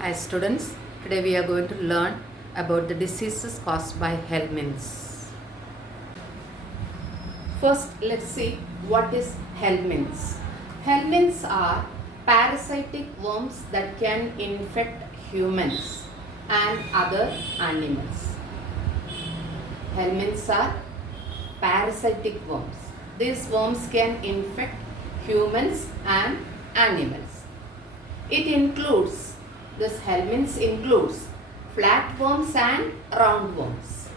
Hi students, today we are going to learn about the diseases caused by helminths. First, let's see what is helminths. Helminths are parasitic worms that can infect humans and other animals. Helminths are parasitic worms. These worms can infect humans and animals. This helminths includes flatworms and roundworms.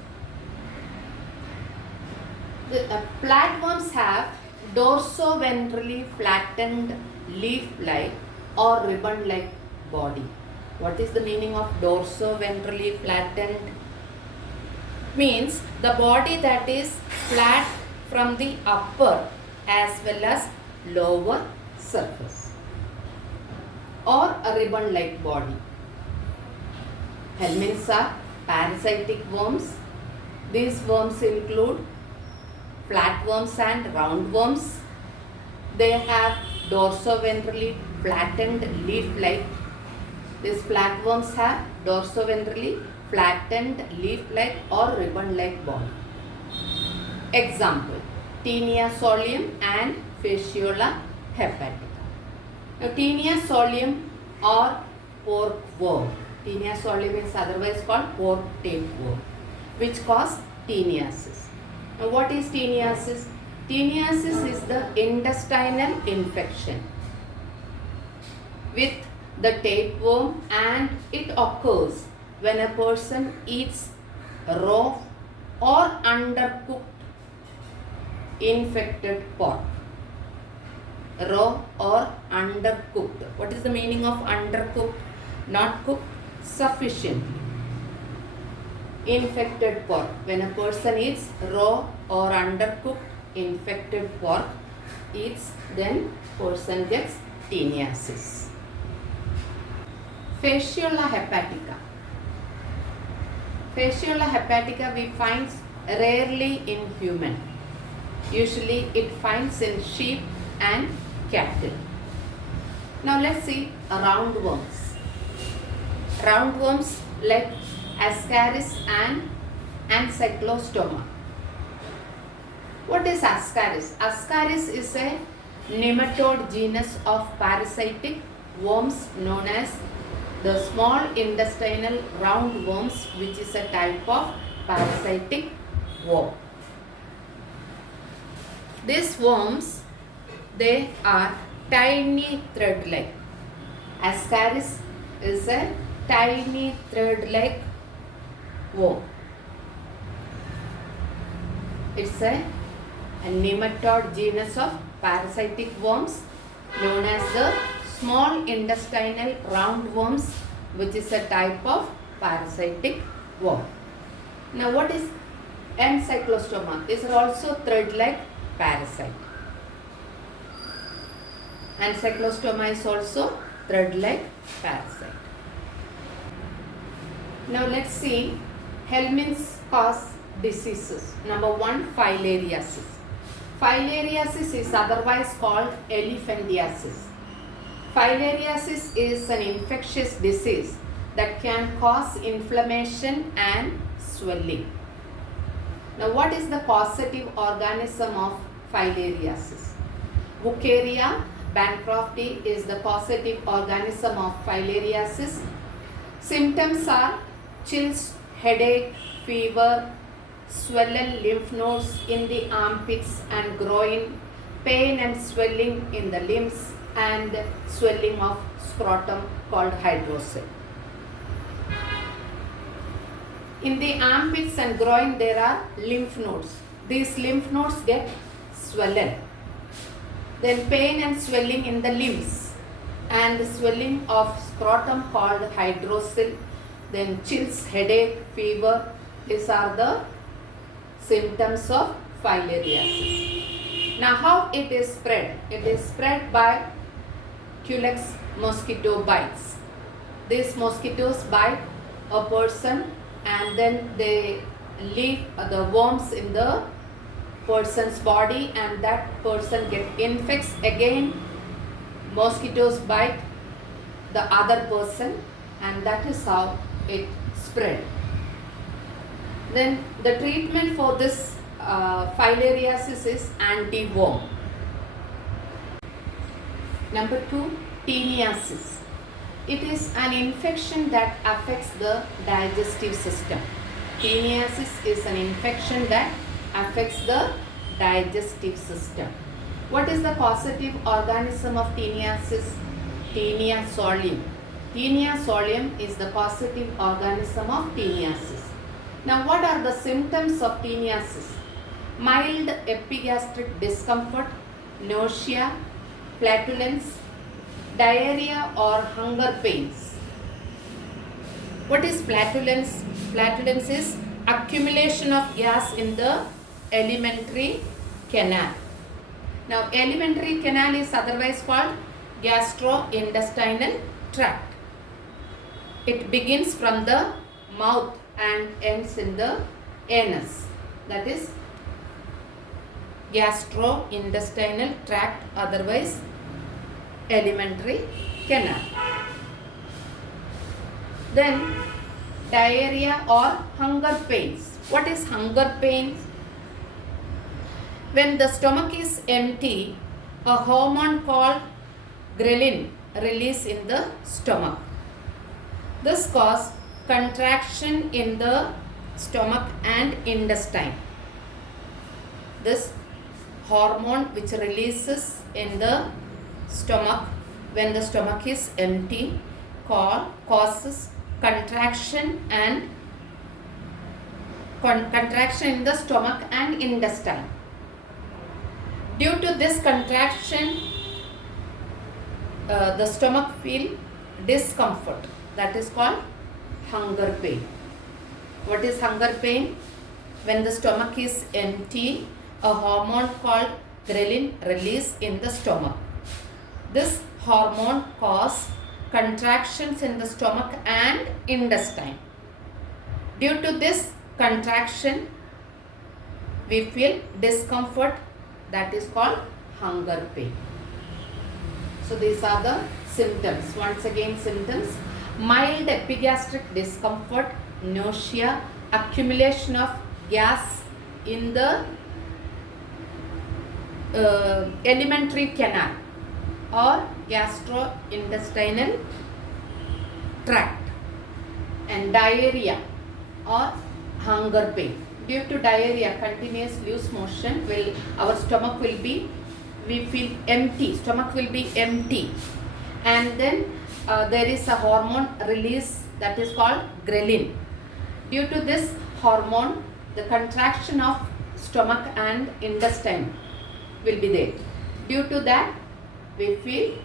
The flatworms have dorsoventrally flattened leaf-like or ribbon-like body. What is the meaning of dorsoventrally flattened? Means the body that is flat from the upper as well as lower surface, or a ribbon-like body. Helminths are parasitic worms. These worms include flatworms and roundworms. They have dorsoventrally flattened leaf-like. These flatworms have dorsoventrally flattened leaf-like or ribbon-like body. Example: Taenia solium and Fasciola hepatica. Now, Taenia solium or porkworm. Taenia solium is otherwise called pork tapeworm, which cause teniasis. Now, what is teniasis? Teniasis is the intestinal infection with the tapeworm, and it occurs when a person eats raw or undercooked infected pork. Raw or undercooked. What is the meaning of undercooked? Not cooked sufficiently. Infected pork. When a person eats raw or undercooked infected pork, then person gets teniasis. Fasciola hepatica. Fasciola hepatica we find rarely in human. Usually it finds in sheep and cattle. Now let's see roundworms. Roundworms like Ascaris and Cyclostoma. What is Ascaris? Ascaris is a nematode genus of parasitic worms known as the small intestinal roundworms, which is a type of parasitic worm. These worms, they are tiny thread-like. Ascaris is a tiny thread-like worm. It's a nematode genus of parasitic worms known as the small intestinal roundworms, which is a type of parasitic worm. Now, what is Cyclostoma? These are also thread-like parasite. And Cyclostoma is also thread-like parasite. Now let's see helminths cause diseases. Number 1, filariasis. Filariasis is otherwise called elephantiasis. Filariasis is an infectious disease that can cause inflammation and swelling. Now, what is the causative organism of filariasis? Wucheria bancrofti is the causative organism of filariasis. Symptoms are chills, headache, fever, swollen lymph nodes in the armpits and groin, pain and swelling in the limbs, and swelling of scrotum called hydrocele. In the armpits and groin there are lymph nodes. These lymph nodes get swollen. Then pain and swelling in the limbs and swelling of scrotum called hydrocele. Then chills, headache, fever. These are the symptoms of filariasis. Now, how it is spread? It is spread by Culex mosquito bites. These mosquitoes bite a person and then they leave the worms in the person's body, and that person infects again. Mosquitoes bite the other person and that is how it spread. Then the treatment for this filariasis is anti-worm. Number 2, teniasis. It is an infection that affects the digestive system. Teniasis is an infection that affects the digestive system. What is the causative organism of teniasis? Taenia solium. Taenia solium is the causative organism of teniasis. Now, what are the symptoms of teniasis? Mild epigastric discomfort, nausea, flatulence, diarrhea or hunger pains. What is flatulence? Flatulence is accumulation of gas in the alimentary canal. Now, alimentary canal is otherwise called gastrointestinal tract. It begins from the mouth and ends in the anus. That is gastrointestinal tract, otherwise alimentary canal. Then diarrhea or hunger pains. What is hunger pains? When the stomach is empty, a hormone called ghrelin release in the stomach. This causes contraction in the stomach and intestine. This hormone which releases in the stomach when the stomach is empty causes contraction in the stomach and intestine. Due to this contraction, the stomach feel discomfort. That is called hunger pain. What is hunger pain? When the stomach is empty, a hormone called ghrelin release in the stomach. This hormone causes contractions in the stomach and intestine. Due to this contraction, we feel discomfort. That is called hunger pain. So these are the symptoms. Once again, symptoms: mild epigastric discomfort, nausea, accumulation of gas in the alimentary canal or gastrointestinal tract, and diarrhea or hunger pain. Due to diarrhea, continuous loose motion, our stomach will be, we feel empty, stomach will be empty, and then there is a hormone release that is called ghrelin. Due to this hormone, the contraction of stomach and intestine will be there. Due to that, we feel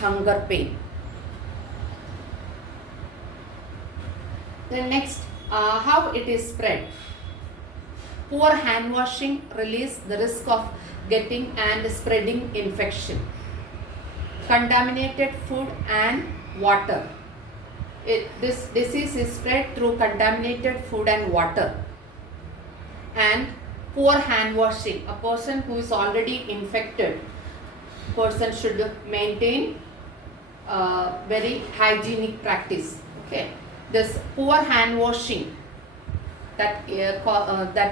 hunger pain. Then next, how it is spread. Poor hand washing release the risk of getting and spreading infection. Contaminated food and water. This disease is spread through contaminated food and water. And poor hand washing. A person who is already infected, person should maintain very hygienic practice. Okay. This poor hand washing that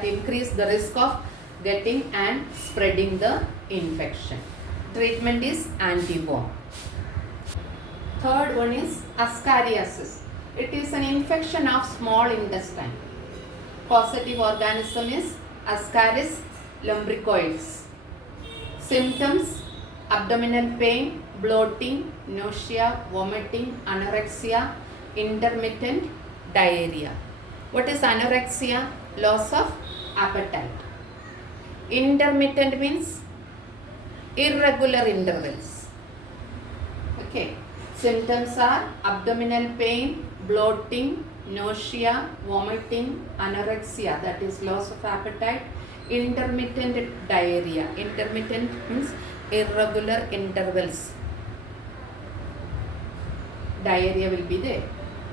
increase the risk of getting and spreading the infection. Treatment is anti-worm. Third one is ascariasis. It is an infection of small intestine. Causative organism is Ascaris lumbricoides. Symptoms: abdominal pain, bloating, nausea, vomiting, anorexia, intermittent diarrhea. What is anorexia? Loss of appetite. Intermittent means irregular intervals. Okay. Symptoms are abdominal pain, bloating, nausea, vomiting, anorexia, that is loss of appetite, intermittent diarrhea. Intermittent means irregular intervals. Diarrhea will be there.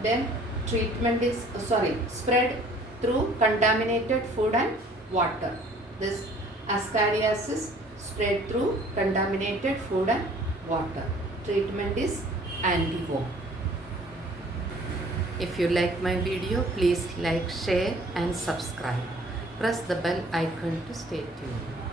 Then treatment is spread through contaminated food and water. This ascariasis spread through contaminated food and water. Treatment is anti-worm. If you like my video, please like, share and subscribe. Press the bell icon to stay tuned.